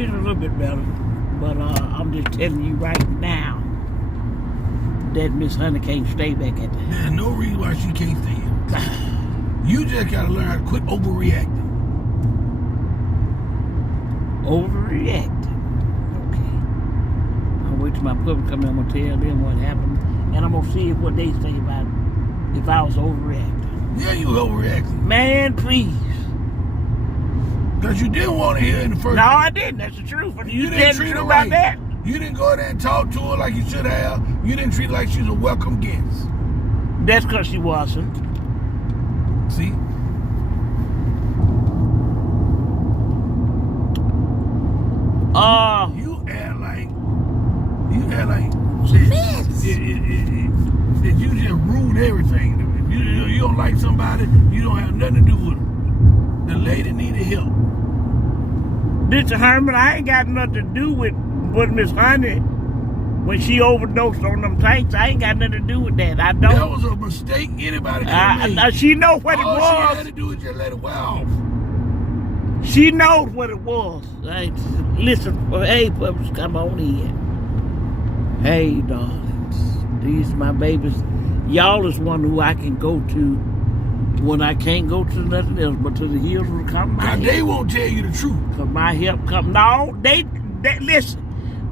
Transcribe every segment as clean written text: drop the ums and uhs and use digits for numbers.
feeling a little bit better, but I'm just telling you right now that Miss Hunni can't stay back at the house. There's no reason why she can't stay here. You just gotta learn how to quit overreacting. Overreacting. Okay. I'll wait till my public come in. I'm gonna tell them what happened, and I'm gonna see what they say about it. If I was overreacting. Yeah, you overreacting. Man, please. Because you didn't want to hear it in the first. No, I didn't. That's the truth. You didn't treat her about right. that. You didn't go there and talk to her like you should have. You didn't treat her like she was a welcome guest. That's because she wasn't. See? You act like that you just ruined everything. If you don't like somebody, you don't have nothing to do with them. The lady needed help. Mr. Herman, I ain't got nothing to do with Miss Hunni when she overdosed on them tanks. I ain't got nothing to do with that. I don't. That was a mistake anybody could have made. She knows what it was. All she had to do is just let it wear off. She knows what it was. Hey, listen, hey, puppets, come on in. Hey, darlings. These are my babies. Y'all is one who I can go to when I can't go to nothing else but to the hills will come my help. They won't tell you the truth. Cause my help come. No, they listen.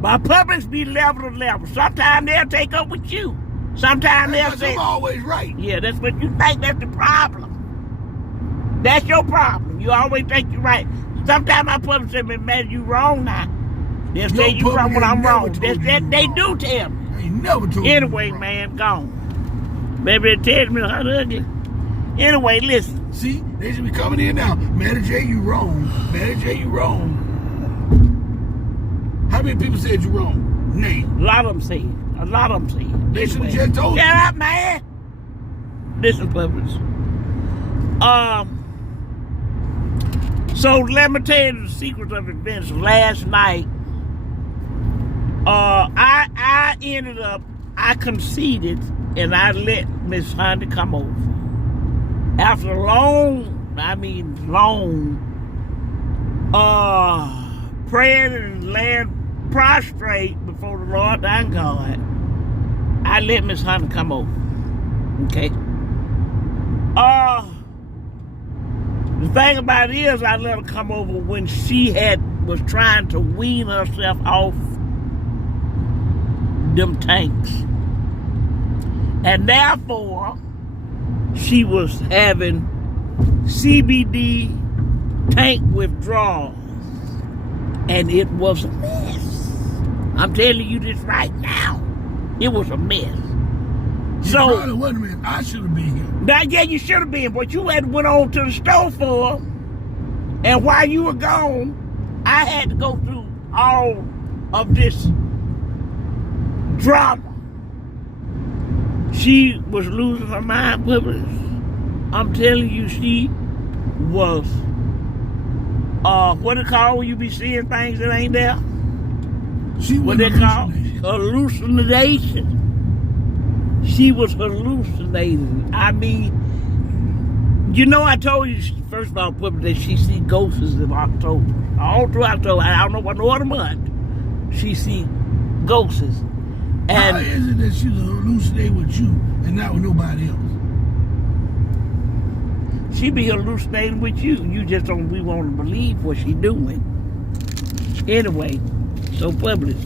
My puppets be level to level. Sometimes they'll take up with you. Sometimes they'll say, I'm always right. Yeah, that's what you think. That's the problem. That's your problem. You always think you're right. Sometimes my puppets say, man, you wrong now. They'll say you wrong when I'm wrong. They do tell me. I ain't never told you. Anyway, man, gone. Baby, it tells me how ugly. Anyway, listen. See, they should be coming in now. Manager, you wrong. Manager, you wrong. How many people said you wrong? Name. A lot of them say it. A lot of them say it. They should have just told you. Shut up, man. Listen, puppets. So let me tell you the secret of events. Last night, I ended up, I conceded and I let Miss Hunni come over. After long praying and laying prostrate before the Lord thy God, I let Miss Hunni come over. Okay. The thing about it is, I let her come over when she was trying to wean herself off them tanks. And therefore, she was having CBD tank withdrawals. And it was a mess. I'm telling you this right now. It was a mess. So, probably wasn't a mess. I should have been here. Now, yeah, you should have been, but you had went on to the store for her. And while you were gone, I had to go through all of this drama. She was losing her mind, puppets. I'm telling you, she was, what it called when you be seeing things that ain't there? What they call hallucination. She was hallucinating. I mean, you know, I told you, first of all, puppet, that she see ghosts in October. All through October, I don't know what other month, she see ghosts. And how is it that she was hallucinating with you and not with nobody else? She be hallucinating with you. You just don't we want to believe what she doing. Anyway, so public.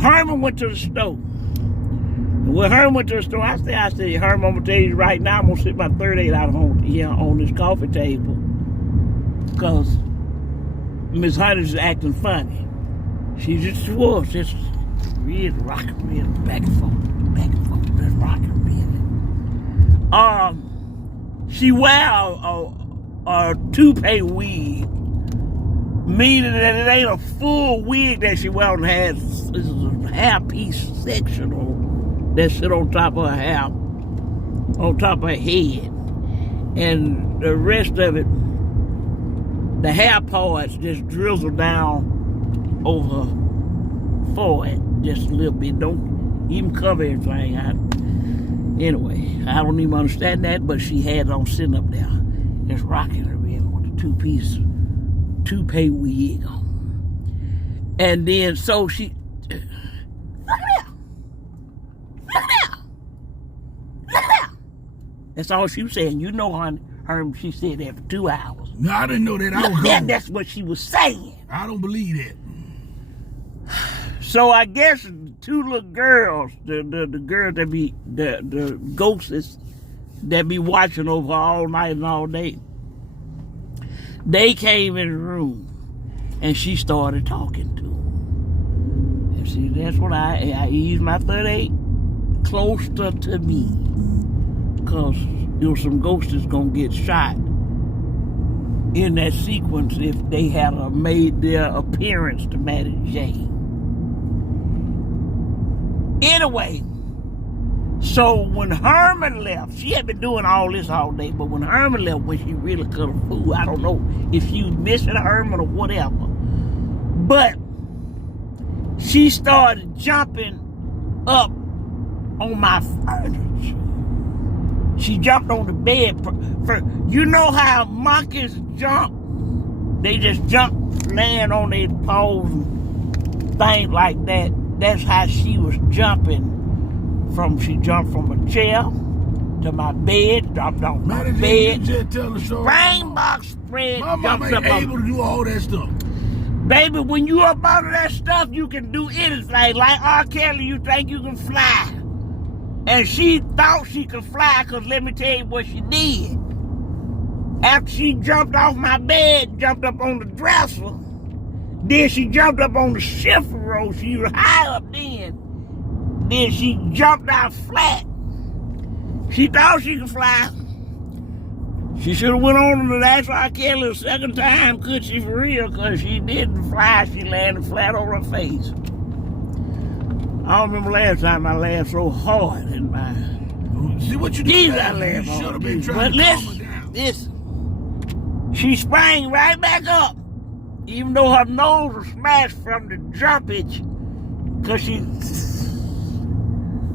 Herman went to the store. When Herman went to the store, I said, Herman, I'm gonna tell you right now, I'm gonna sit my 38 out on this coffee table. Because Miss Hunni's acting funny. She just was just really rocking me back and forth, just rocking me. She wear a toupee wig, meaning that it ain't a full wig that she wear. And has this is a hair piece sectional that sit on top of her hair, on top of her head, and the rest of it, the hair parts just drizzle down over her forehead just a little bit. Don't even cover everything. Anyway, I don't even understand that, but she had it on sitting up there, just rocking her in with the two-piece toupee wig on. And then so she, look there. That's all she was saying. You know, honey, she said that for 2 hours. No, I didn't know that. I was gone. That's what she was saying. I don't believe that. So I guess the two little girls, the girls that be the ghosts that be watching over all night and all day, they came in the room and she started talking to them. And see, that's what I eased my 38 closer to me, because there was some ghosts that's gonna get shot in that sequence if they had made their appearance to Matty J. Anyway, so when Herman left, she had been doing all this all day, but when Herman left, when she really could have fooled, I don't know if she was missing Herman or whatever, but she started jumping up on my furniture. She jumped on the bed. You know how monkeys jump? They just jump, laying on their paws and things like that. That's how she was jumping. She jumped from a chair to my bed, dropped off my bed. Just tell the story. Springbox spread. My mama ain't able to do all that stuff. Baby, when you up out of that stuff, you can do anything. Like R. Kelly, you think you can fly. And she thought she could fly, because let me tell you what she did. After she jumped off my bed, jumped up on the dresser, then she jumped up on the shifter roll. She was high up then. Then she jumped out flat. She thought she could fly. She should have went on to ask R. Kelly a second time, could she for real? Because she didn't fly. She landed flat on her face. I don't remember last time I laughed so hard in my... See what you did? did? I laughed You should have been hard. trying to calm her down. Listen. She sprang right back up, even though her nose was smashed from the jumpage, because she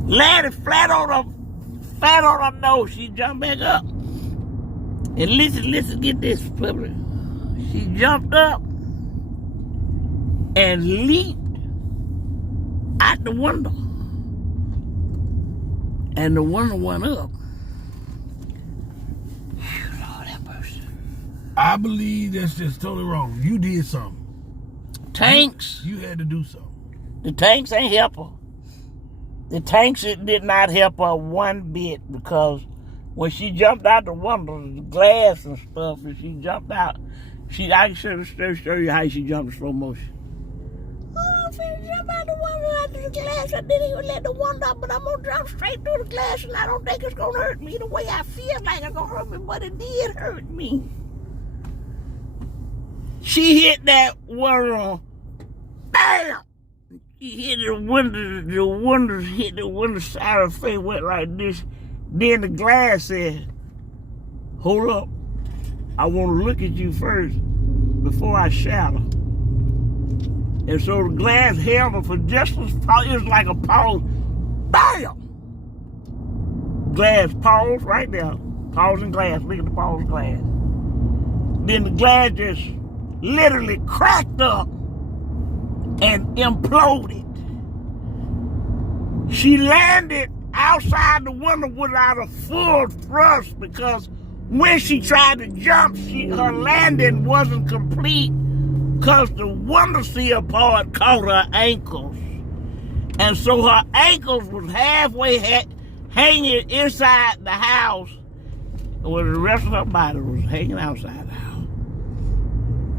landed flat on her nose. She jumped back up. And listen, get this, public. She jumped up and leaped out the window. And the window went up. Lord have mercy. I believe that's just totally wrong. You did something. Tanks. You had to do something. The tanks ain't help her. The tanks did not help her one bit, because when she jumped out the window, the glass and stuff, and she jumped out, I should show you how she jumped in slow motion. Oh, I'm finna jump out the window out the glass. I didn't even let the window up, but I'm gonna jump straight through the glass, and I don't think it's gonna hurt me the way I feel like it's gonna hurt me, but it did hurt me. She hit that window. Bam! She hit the windows hit the window side of her face, went like this. Then the glass said, hold up, I want to look at you first before I shatter. And so the glass held her for just as pause. It was like a pause. Bam! Glass pause right there. Pause in glass. Look at the pause glass. Then the glass just literally cracked up and imploded. She landed outside the window without a full thrust, because when she tried to jump, her landing wasn't complete, because the window sill part caught her ankles. And so her ankles was halfway hanging inside the house, where the rest of her body was hanging outside the house.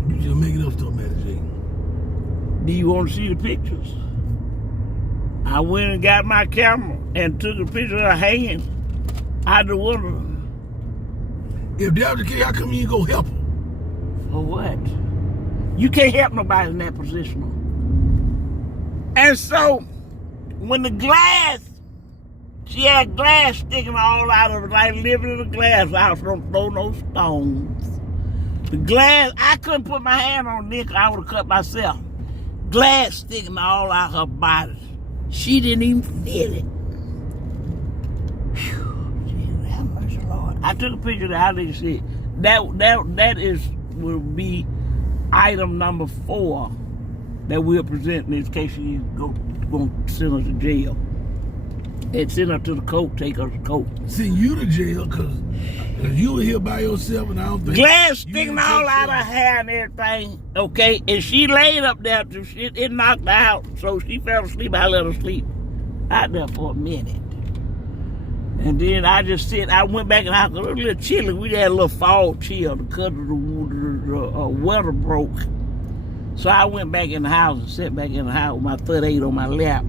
You just making up stuff, Matty J. Do you want to see the pictures? I went and got my camera and took a picture of her hanging out the window. If that was the case, how come you go help her? For what? You can't help nobody in that position. And so, when the glass, she had glass sticking all out of it, like living in a glass house, don't throw no stones. The glass, I couldn't put my hand on it, I would have cut myself. Glass sticking all out her body. She didn't even feel it. Whew, Jesus, have mercy, Lord. I took a picture of the house, they said, that will be item number 4 that we'll present in this case she's going to send her to jail. And send her to the court, take her to court. Send you to jail because you were here by yourself and I don't think... Glass sticking all out of her hair and everything, okay? And she laid up there till it knocked her out. So she fell asleep. I let her sleep out there for a minute. And then I went back in the house. It was a little chilly. We had a little fall chill because the weather broke. So I went back in the house and sat back in the house with my 38 on my lap.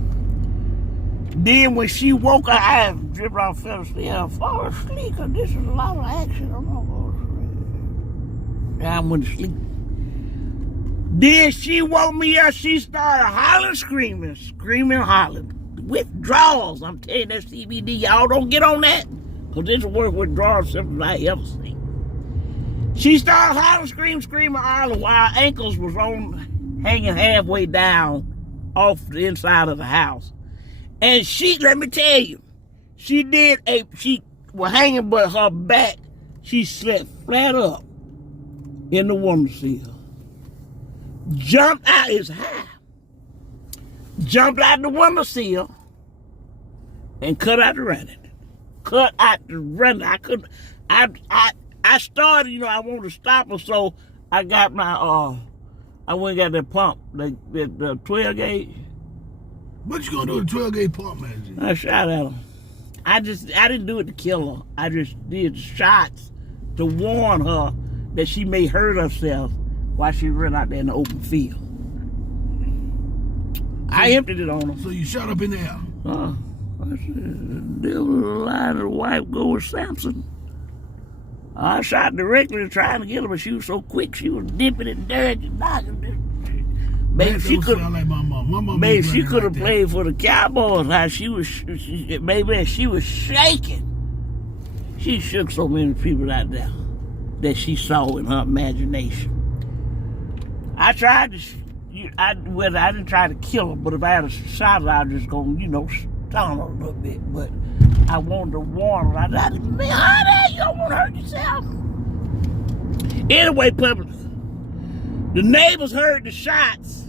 Then when she woke, her eyes dripped off, fell asleep. I fall asleep because this is a lot of action. I'm going to go to sleep. I went to sleep. Then she woke me up. She started hollering, screaming, hollering. Withdrawals. I'm telling you, that CBD. Y'all don't get on that because this is worse withdrawal symptoms I ever seen. She started hollering, screaming, hollering while her ankles was hanging halfway down off the inside of the house. And let me tell you, she was hanging, but her back, she slept flat up in the windowsill. Jumped out, it's high. Jumped out the windowsill and cut out the running. I started, I wanted to stop her, so I got my, I went and got that pump, the 12 gauge. What you gonna do with a 12 gauge pump, man? I shot at her. I didn't do it to kill her. I just did shots to warn her that she may hurt herself while she ran out there in the open field. I emptied it on her. So you shot up in the air? I said, devil alive, the wife go with Samson. I shot directly trying to get her, but she was so quick, she was dipping and dodging. Maybe she could have played for the Cowboys. How she was shaking. She shook so many people out there that she saw in her imagination. I tried to, I didn't try to kill her, but if I had a shot, I was just going, stun her a little bit. But I wanted to warn her. I said, man, honey, you don't want to hurt yourself. Anyway, public, the neighbors heard the shots.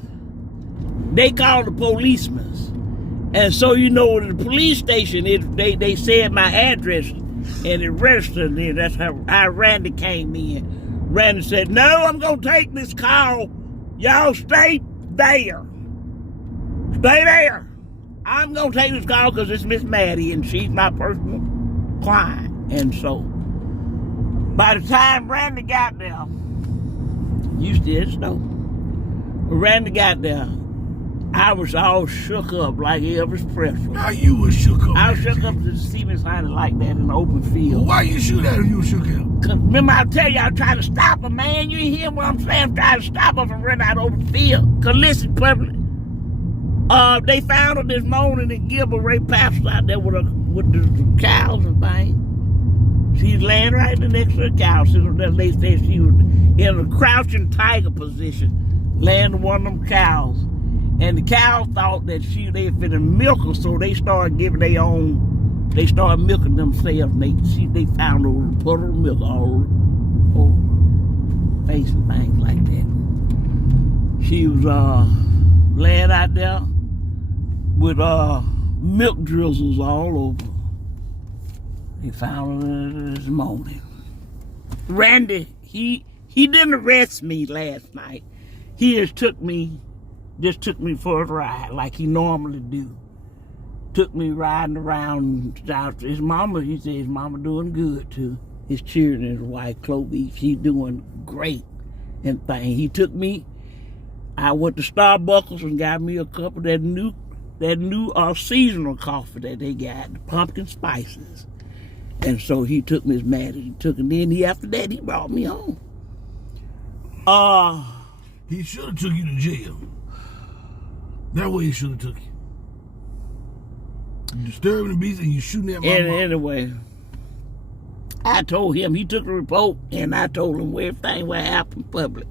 They called the policemen. And so, the police station, they said my address and it registered. And that's how Randy came in. Randy said, no, I'm going to take this call. Y'all stay there. Stay there. I'm going to take this call because it's Miss Maddie and she's my personal client. And so, by the time Randy got there, you still know. When Randy got there, I was all shook up like Elvis Presley. How you was shook up? I was shook up to see Miss Hunni like that in the open field. Well, why you shoot at her if you was shook up? Cause remember I tell you I tried to stop her, man. You hear what I'm saying? I'm trying to stop her from running out of the open field. Cause listen, public, they found her this morning in Gilbert Ray Pastor out there with the cows and things. She's laying right next to the cow. They said she was in a crouching tiger position, laying to one of them cows. And the cow thought that they finna milk her, so they started they started milking themselves. And they found a puddle of milk all over face and things like that. She was laying out there with milk drizzles all over. They found her this morning. Randy, he didn't arrest me last night. He just took me for a ride like he normally do. Took me riding around. His mama, he said his mama doing good too. His children and his wife, Chloe, she's doing great and thing. He took me, I went to Starbucks and got me a cup of that new seasonal coffee that they got, the pumpkin spices. And so he took Miss Maddie, and then after that he brought me home. He should have took you to jail. That way he should have took you. You disturbing the beast and you shooting at my mom. Anyway, I told him, he took the report, and I told him everything what happened public.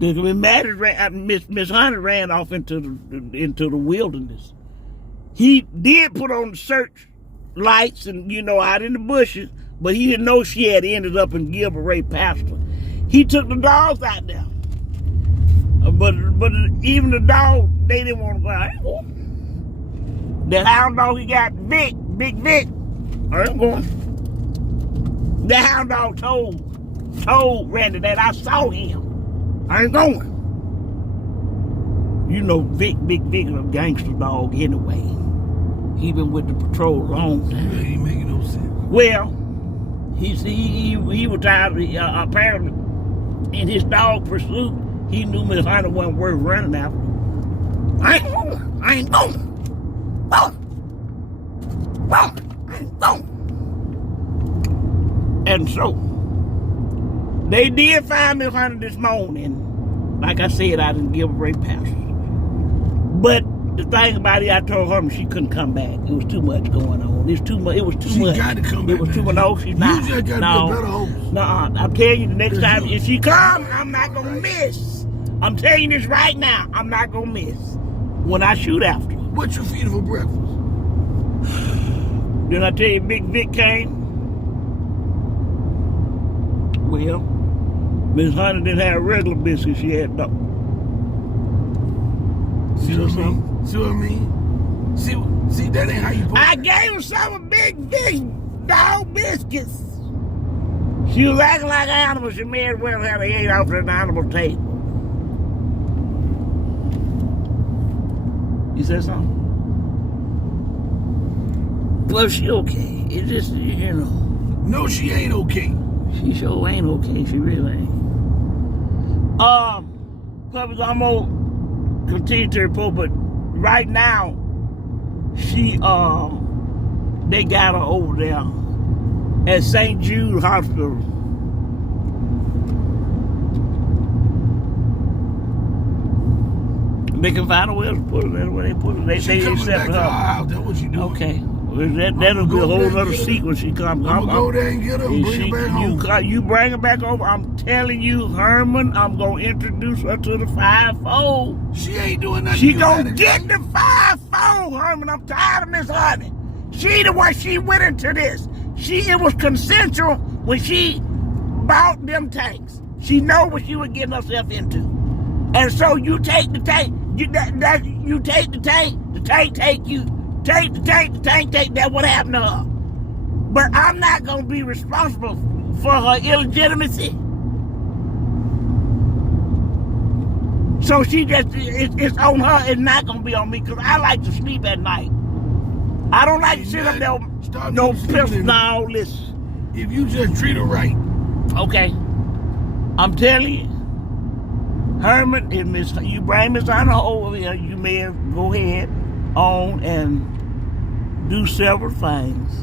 Miss Hunni ran off into the wilderness. He did put on the search lights and, out in the bushes, but he didn't know she had ended up in Gilbert Ray Pastor. He took the dogs out there. But even the dog, they didn't want to go out. That hound dog he got, Vic, Big Vic, I ain't going. That hound dog told Randy that I saw him. I ain't going. You know, Big Vic is a gangster dog anyway. He been with the patrol a long time. That ain't making no sense. Well, he was tired. Apparently, in his dog pursuit, he knew Miss Hunni wasn't worth running after. I ain't going. I ain't going. And so, they did find Miss Hunni this morning. Like I said, I didn't give a great pass. But the thing about it, I told her she couldn't come back. It was too much going on. It was too much. She got to come back. It was too much. No, she's not. You just got to be a better host. No, I'm telling you, the next time if she comes, I'm not going to miss. I'm telling you this right now. I'm not going to miss when I shoot after her. What you feeding for breakfast? Then I tell you, Big Vic came. Well, Miss Hunni didn't have regular biscuits. She had dog. See what I mean? See what I mean? See, that ain't how you put it. I gave her some of Big Vic dog biscuits. She was acting like an animal. She may as well have ate off an animal table. You said something? Well, she okay. It's just, you know. No, she ain't okay. She sure ain't okay. She really ain't. Puppies, I'm gonna continue to report, but right now, they got her over there at St. Jude Hospital. They can find a way to put her there where they put her. They coming back to our house. That's what she doing. Okay. That'll be a whole other sequence. She comes. I'm gonna go there and get her and bring her back home. You bring her back over. I'm telling you, Herman, I'm gonna introduce her to the 5-4. She ain't doing nothing. She gonna get the 5-4, Herman. I'm tired of Miss Hunni. She the one she went into this. It was consensual when she bought them tanks. She know what she was getting herself into. And so you take the tank. You take the tank. The tank take you. Take the tank, take that. What happened to her? But I'm not gonna be responsible for her illegitimacy. So she just, it's on her. It's not gonna be on me because I like to sleep at night. I don't like to sit up there. No pistol. No, listen. If you just treat her right. Okay. I'm telling you, Herman, you bring Miss Hunni over here, you may go ahead on and do several things.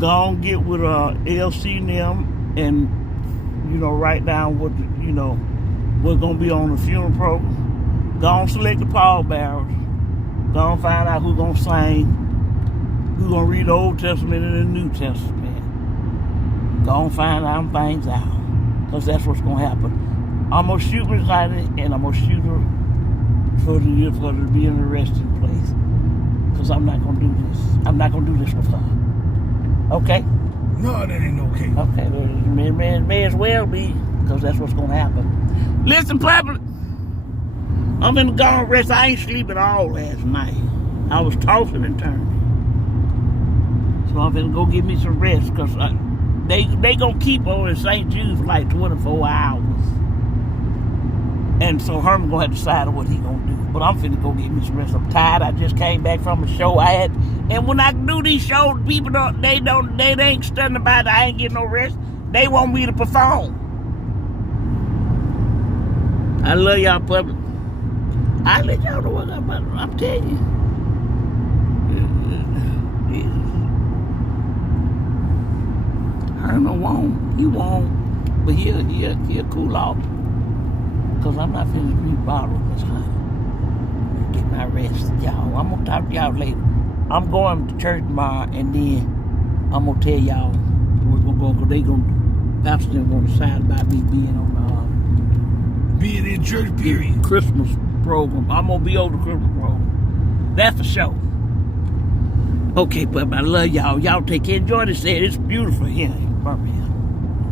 Go and get with LC and them and, write down what, what's going to be on the funeral program. Go and select the pallbearers. Go and find out who's going to sing, who's going to read the Old Testament and the New Testament. Go and find them things out. Because that's what's going to happen. I'm going to shoot Miss Hunni and I'm going to shoot her for to be in the resting place. Because I'm not going to do this. I'm not going to do this with her. Okay? No, that ain't okay. Okay, may as well be, because that's what's going to happen. Listen, public. I'm in the gone rest. I ain't sleeping all last night. I was tossing and turning. So I'm going to go get me some rest, because they going to keep her in St. Jude for like 24 hours. And so Herman gonna have to decide on what he gonna do. But I'm finna go get me some rest. I'm tired. I just came back from a show I had. And when I do these shows, people they ain't studying about it. I ain't getting no rest. They want me to perform. I love y'all, public. I let y'all know what I'm telling you. Herman won't. He won't. But he'll cool off. Because I'm not finished reading bottles, Miss Hunni. Get my rest, y'all. I'm going to talk to y'all later. I'm going to church tomorrow, and then I'm going to tell y'all where we're going to go. Because Pastor them going to decide about me being on being in church, period. Christmas program. I'm going to be over the Christmas program. That's for sure. Okay, but I love y'all. Y'all take care. Enjoy this day. It's beautiful here in Birmingham.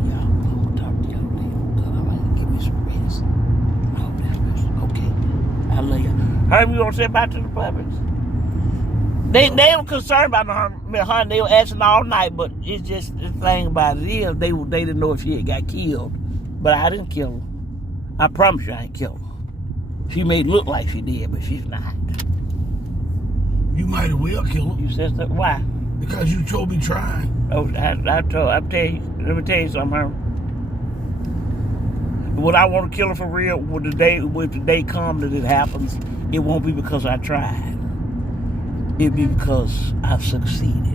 Y'all, I'm going to talk to y'all later. Because I'm going to give me some rest. Herman, you gonna say bye to the puppies? They were concerned about Hunni. They were asking all night, but it's just the thing about it is they didn't know if she had got killed. But I didn't kill her. I promise you I ain't killed her. She may look like she did, but she's not. You might as well kill her. You said that? Why? Because you told me trying. Oh, let me tell you something, Herman. Would I want to kill her for real? If the day comes that it happens, it won't be because I tried. It'd be because I've succeeded.